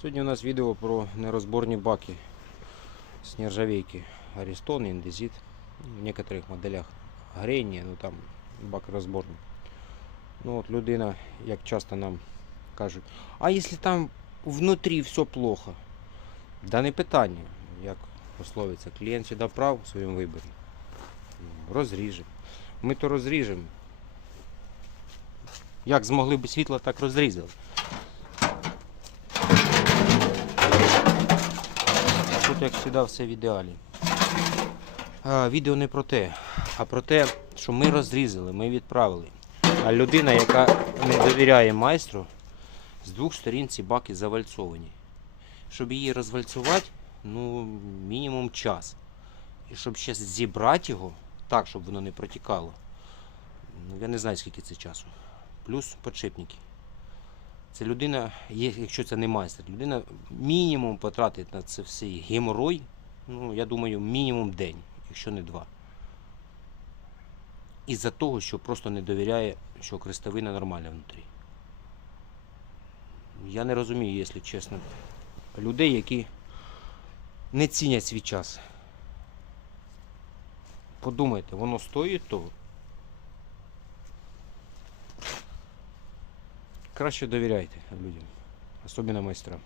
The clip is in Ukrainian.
Сьогодні у нас відео про нерозборні баки з нержавейки. Аристон, індезит. В некоторых моделях грейні, ну там бак розборний. Ну от людина, як часто нам кажуть, а якщо там внутрі все плохо? Да не питання, як пословиться. Клієнт сюди прав у своєму виборі. Ну, Розріжемо. Ми то розріжемо. Як змогли б світло, так розрізали. Як завжди, все в ідеалі. А, відео не про те, а про те, що ми розрізали, ми відправили. А людина, яка не довіряє майстру, з двох сторін ці баки завальцовані. Щоб її розвальцювати, ну, мінімум час. І щоб ще зібрати його так, щоб воно не протікало. Ну, я не знаю, скільки це часу. Плюс подшипники. Це людина, якщо це не майстер, людина мінімум потратить на це все геморой, ну, я думаю, мінімум день, якщо не два. Із-за того, що просто не довіряє, що крестовина нормальна внутрі. Я не розумію, якщо чесно, людей, які не цінять свій час. Подумайте, воно стоїть того. Краще довіряйте людям, особливо майстрам.